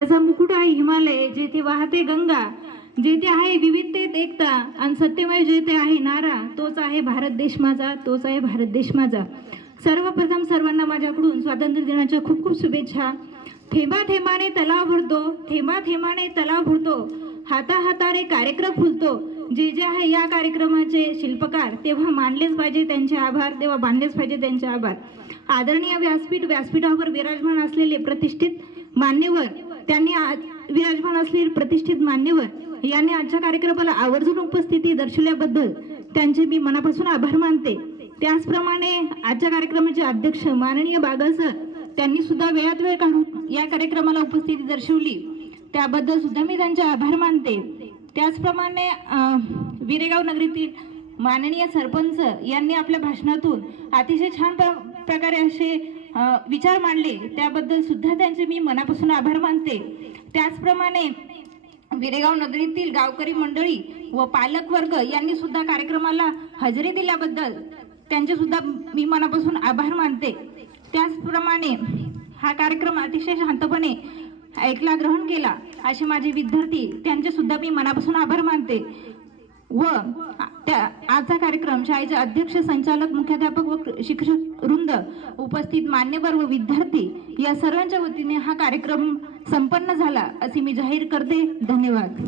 त्याचा मुकुट आहे हिमालय जेथे वाहते गंगा जेथे आहे विविधतेत एकता आणि सत्यमय जेथे आहे नारा तोच आहे भारत देश माझा तोच आहे भारत देश माझा. सर्वप्रथम सर्वांना माझ्याकडून स्वातंत्र्य दिनाच्या खूप खूप शुभेच्छा. थेंबा थेंबाने तलाव भरतो थेंबा थेंबाने तलाव भरतो. हाता हाताने कार्यक्रम फुलतो. जे जे आहे या कार्यक्रमाचे शिल्पकार तेव्हा मानलेच पाहिजे त्यांचे आभार तेव्हा बांधलेच पाहिजे त्यांचे आभार. आदरणीय व्यासपीठ व्यासपीठावर विराजमान असलेले प्रतिष्ठित मान्यवर त्यांनी आज विराजमान असलेले प्रतिष्ठित मान्यवर यांनी आजच्या कार्यक्रमाला आवर्जून उपस्थिती दर्शवल्याबद्दल त्यांचे मी मनापासून आभार मानते. त्याचप्रमाणे आजच्या कार्यक्रमाचे अध्यक्ष माननीय बागल सर त्यांनी सुद्धा वेळात वेळ काढून या कार्यक्रमाला उपस्थिती दर्शवली. त्याबद्दल सुद्धा मी त्यांचे आभार मानते. त्याचप्रमाणे विरेगाव नगरीतील माननीय सरपंच यांनी आपल्या भाषणातून अतिशय छान प्र- प्रकारे असे विचार मांडले. त्याबद्दल सुद्धा त्यांचे मी मनापासून आभार मानते. त्याचप्रमाणे विरेगाव नगरीतील गावकरी मंडळी व पालक वर्ग यांनी सुद्धा कार्यक्रमाला हजेरी दिल्याबद्दल त्यांचे सुद्धा मी मनापासून आभार मानते. त्याचप्रमाणे हा कार्यक्रम अतिशय शांतपणे ऐकला ग्रहण केला असे माझे विद्यार्थी त्यांचे सुद्धा मी मनापासून आभार मानते. व त्या आजचा कार्यक्रम शाळेचे अध्यक्ष संचालक मुख्याध्यापक व शिक्षक वृंद उपस्थित मान्यवर व विद्यार्थी या सर्वांच्या वतीने हा कार्यक्रम संपन्न झाला असे मी जाहीर करते. धन्यवाद.